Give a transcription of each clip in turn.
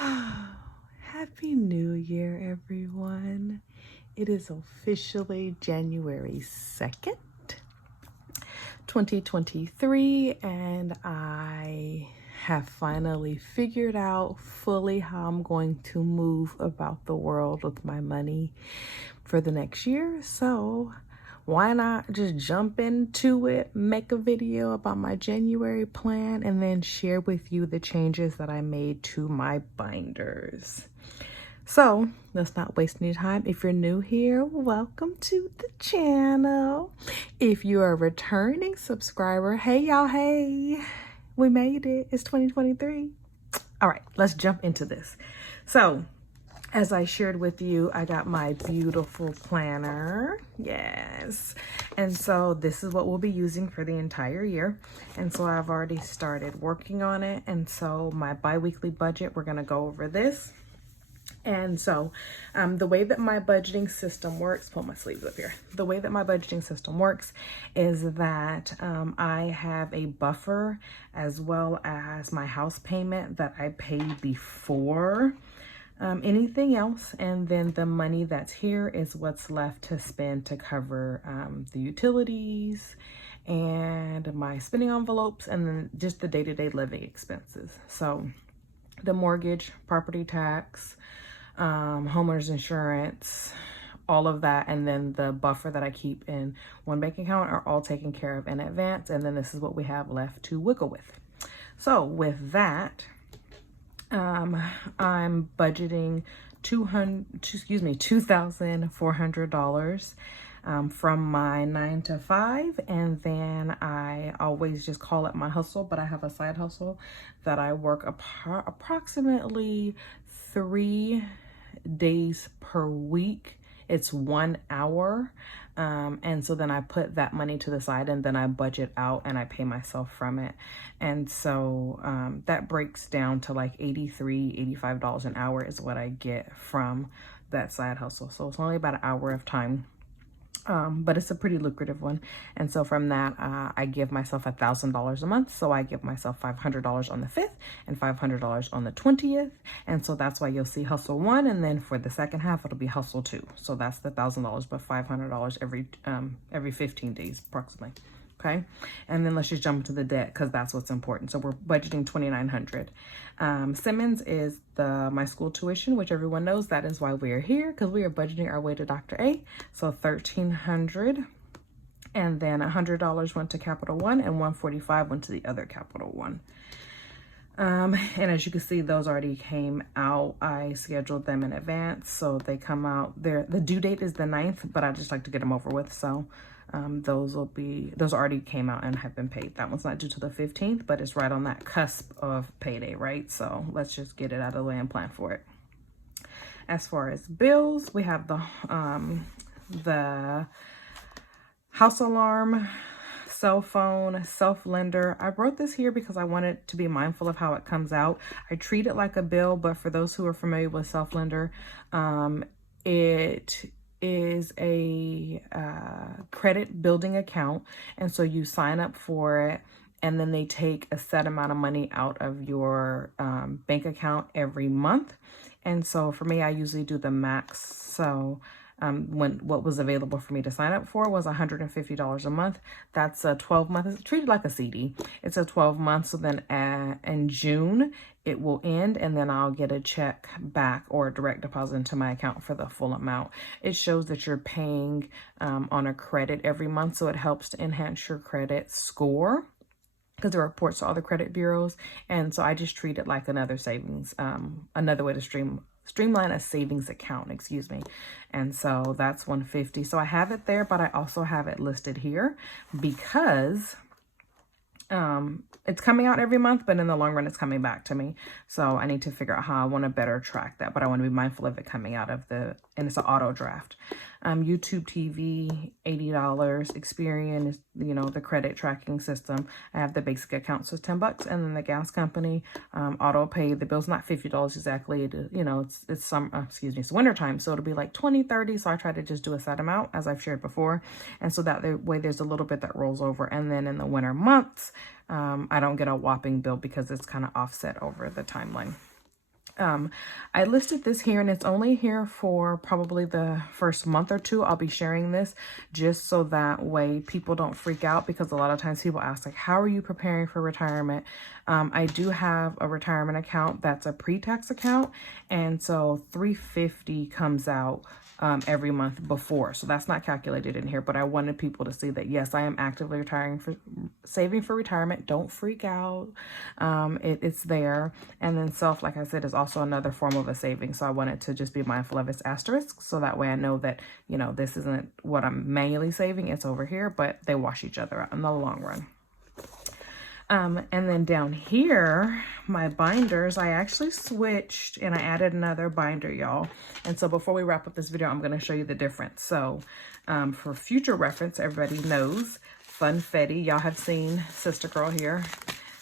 Happy New Year, everyone. It is officially January 2nd, 2023, and I have finally figured out fully how I'm going to move about the world with my money for the next year. So why not just jump into it, make a video about my January plan, and then share with you the changes that I made to my binders. So let's not waste any time. If you're new here, welcome to the channel. If you're a returning subscriber, hey y'all, hey, we made it. It's 2023. All right, let's jump into this. So as I shared with you, I got my beautiful planner. Yes. And so this is what we'll be using for the entire year. And so I've already started working on it. And so my bi-weekly budget, we're going to go over this. And so the way that my budgeting system works, pull my sleeves up here. The way that my budgeting system works is that I have a buffer as well as my house payment that I pay before anything else, and then the money that's here is what's left to spend to cover the utilities and my spending envelopes, and then just the day-to-day living expenses. So the mortgage, property tax, homeowners insurance, all of that, and then the buffer that I keep in one bank account are all taken care of in advance, and then this is what we have left to wiggle with. So with that, I'm budgeting $2,400 from my 9 to 5, and then I always just call it my hustle, but I have a side hustle that I work approximately 3 days per week. It's 1 hour. And so then I put that money to the side, and then I budget out and I pay myself from it. And so that breaks down to like $83, $85 an hour is what I get from that side hustle. So it's only about an hour of time. But it's a pretty lucrative one. And so from that, I give myself $1,000 a month. So I give myself $500 on the 5th and $500 on the 20th. And so that's why you'll see hustle 1. And then for the second half, it'll be hustle 2. So that's the $1,000, but $500 every 15 days approximately. Okay. And then let's just jump into the debt, because that's what's important. So we're budgeting $2,900. Simmons is my school tuition, which everyone knows that is why we are here, because we are budgeting our way to Dr. A. So $1,300, and then $100 went to Capital One, and $145 went to the other Capital One. And as you can see, those already came out. I scheduled them in advance, so they come out there. The due date is the 9th, but I just like to get them over with. So those already came out and have been paid. That one's not due till the 15th, but it's right on that cusp of payday, right? So let's just get it out of the way and plan for it. As far as bills, we have the house alarm, cell phone, self-lender. I wrote this here because I wanted to be mindful of how it comes out. I treat it like a bill, but for those who are familiar with self-lender, it is a credit building account. And so you sign up for it, and then they take a set amount of money out of your bank account every month. And so for me, I usually do the max. So what was available for me to sign up for was $150 a month. That's a 12-month. It's treated like a CD. It's a 12 months. So then in June, it will end, and then I'll get a check back or a direct deposit into my account for the full amount. It shows that you're paying on a credit every month, so it helps to enhance your credit score, because it reports to all the credit bureaus. And so I just treat it like another savings, another way to streamline a savings account, excuse me. And so that's $150. So I have it there, but I also have it listed here because it's coming out every month, but in the long run, it's coming back to me. So I need to figure out how I want to better track that, but I want to be mindful of it coming out of and it's an auto draft. YouTube TV, $80. Experian is, the credit tracking system. I have the basic account, so it's $10, and then the gas company, auto pay. The bill's not $50 exactly. It's it's wintertime, so it'll be like 20, 30. So I try to just do a set amount, as I've shared before, and so that way there's a little bit that rolls over. And then in the winter months, I don't get a whopping bill because it's kind of offset over the timeline. I listed this here, and it's only here for probably the first month or two. I'll be sharing this just so that way people don't freak out, because a lot of times people ask, like, how are you preparing for retirement? I do have a retirement account that's a pre-tax account, and so $350 comes out every month before, so that's not calculated in here. But I wanted people to see that yes, I am actively saving for retirement. Don't freak out. It's there. And then self, like I said, is also another form of a saving, so I wanted to just be mindful of its asterisk, so that way I know that, you know, this isn't what I'm manually saving, it's over here, but they wash each other out in the long run. And then down here, my binders, I actually switched and I added another binder, y'all. And so before we wrap up this video, I'm going to show you the difference. So for future reference, everybody knows Funfetti. Y'all have seen Sister Girl here.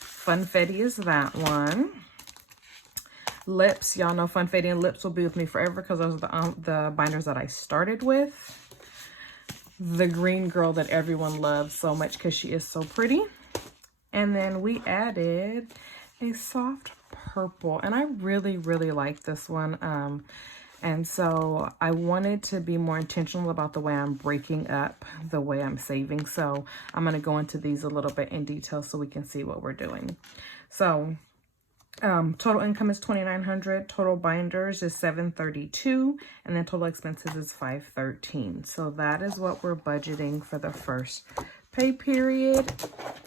Funfetti is that one. Lips, y'all know Funfetti and Lips will be with me forever, because those are the binders that I started with. The green girl that everyone loves so much because she is so pretty. And then we added a soft purple, and I really, really like this one. And so I wanted to be more intentional about the way I'm breaking up the way I'm saving. So I'm going to go into these a little bit in detail so we can see what we're doing. So total income is $2,900, total binders is $732, and then total expenses is $513. So that is what we're budgeting for the first pay period.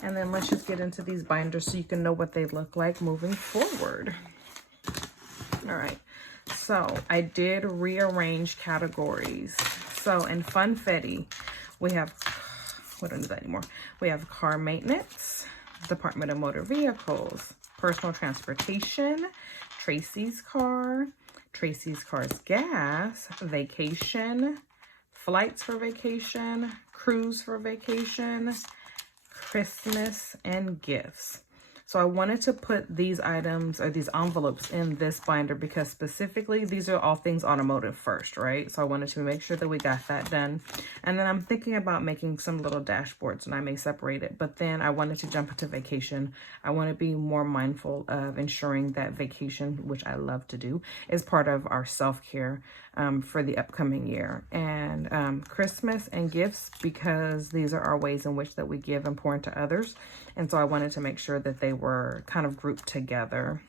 And then let's just get into these binders so you can know what they look like moving forward. All right, so I did rearrange categories. So in Funfetti, we have, we don't do that anymore. We have car maintenance, Department of Motor Vehicles, personal transportation, Tracy's car, Tracy's car's gas, vacation, flights for vacation, cruise for vacation, Christmas, and gifts. So I wanted to put these items or these envelopes in this binder because specifically these are all things automotive first, right? So I wanted to make sure that we got that done. And then I'm thinking about making some little dashboards, and I may separate it, but then I wanted to jump into vacation. I want to be more mindful of ensuring that vacation, which I love to do, is part of our self-care for the upcoming year. And Christmas and gifts, because these are our ways in which that we give and pour into others. And so I wanted to make sure that they were kind of grouped together.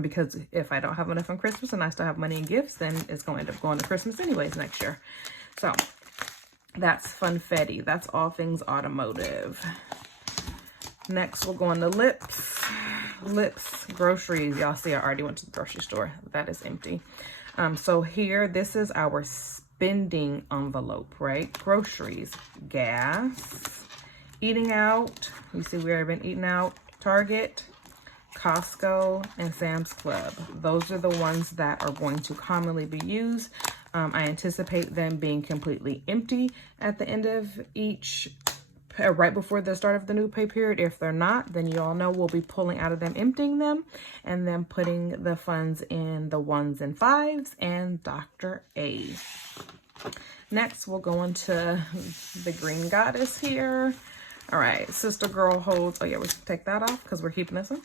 Because if I don't have enough on Christmas and I still have money in gifts, then it's going to end up going to Christmas anyways next year. So that's Funfetti. That's all things automotive. Next, we'll go into lips. Lips, groceries. Y'all see I already went to the grocery store. That is empty. So here, this is our spending envelope, right? Groceries, gas, eating out. You see we've been eating out. Target, Costco, and Sam's Club. Those are the ones that are going to commonly be used. I anticipate them being completely empty at the end of each, right before the start of the new pay period. If they're not, then you all know we'll be pulling out of them, emptying them, and then putting the funds in the 1s and 5s and Dr. A. Next, we'll go into the green goddess here. All right, Sister Girl holds, oh yeah, we can take that off because we're keeping this one.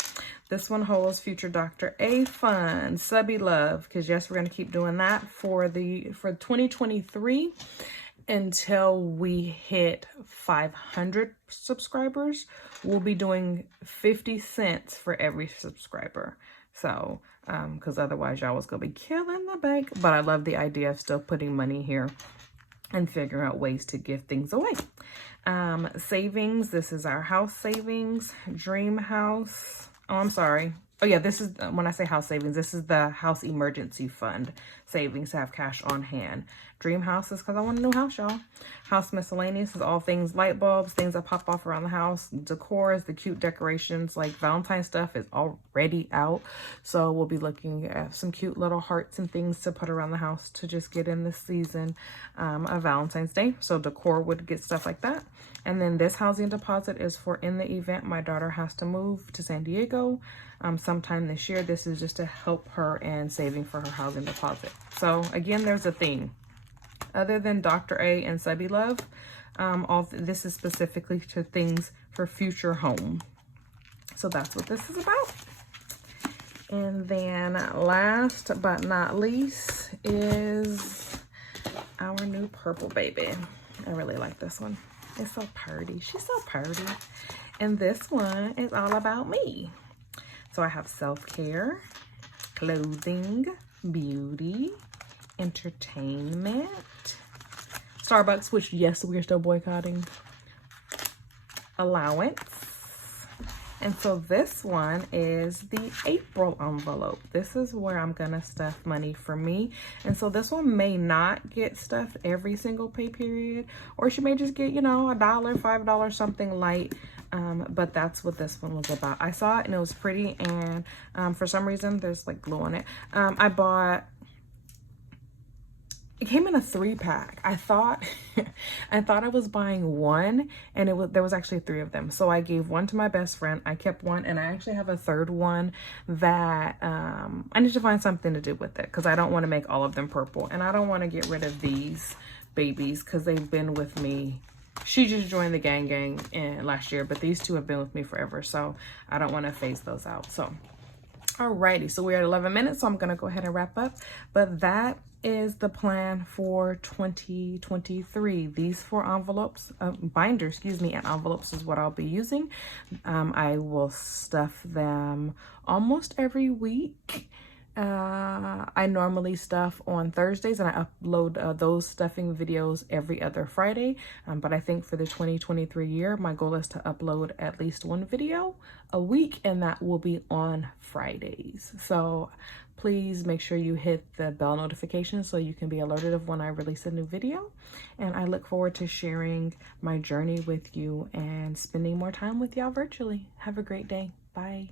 This one holds future Dr. A fund, Subby Love, because yes, we're going to keep doing that for 2023 until we hit 500 subscribers. We'll be doing 50 cents for every subscriber. So, because otherwise y'all was going to be killing the bank. But I love the idea of still putting money here and figuring out ways to give things away. Savings, this is our house savings, dream house. Oh, I'm sorry. Oh yeah, this is, when I say house savings, this is the house emergency fund savings to have cash on hand. Dream house is because I want a new house, y'all. House miscellaneous is all things light bulbs, things that pop off around the house. Decor is the cute decorations, like Valentine's stuff is already out. So we'll be looking at some cute little hearts and things to put around the house to just get in this season of Valentine's Day. So decor would get stuff like that. And then this housing deposit is for in the event my daughter has to move to San Diego sometime this year. This is just to help her in saving for her housing deposit. So again, there's a theme. Other than Dr. A and Subby Love, this is specifically to things for future home. So that's what this is about. And then last but not least is our new purple baby. I really like this one. It's so pretty. She's so pretty. And this one is all about me. So I have self-care, clothing, beauty, entertainment, Starbucks, which yes, we're still boycotting, allowance. And so this one is the April envelope. This is where I'm gonna stuff money for me. And so this one may not get stuffed every single pay period, or she may just get, you know, $1, $5, something light. But that's what this one was about. I saw it and it was pretty, and for some reason there's like glue on it. I bought, it came in a 3-pack. I thought I was buying one, and there was actually 3 of them. So I gave one to my best friend. I kept one, and I actually have a third one that I need to find something to do with it, because I don't want to make all of them purple, and I don't want to get rid of these babies because they've been with me. She just joined the gang last year, but these 2 have been with me forever, so I don't want to phase those out. So alrighty, so we're at 11 minutes, so I'm gonna go ahead and wrap up. But that is the plan for 2023. These 4 envelopes, binders, excuse me, and envelopes is what I'll be using. I will stuff them almost every week. I normally stuff on Thursdays, and I upload those stuffing videos every other Friday. But I think for the 2023 year, my goal is to upload at least 1 video a week, and that will be on Fridays. So please make sure you hit the bell notification so you can be alerted of when I release a new video. And I look forward to sharing my journey with you and spending more time with y'all virtually. Have a great day. Bye.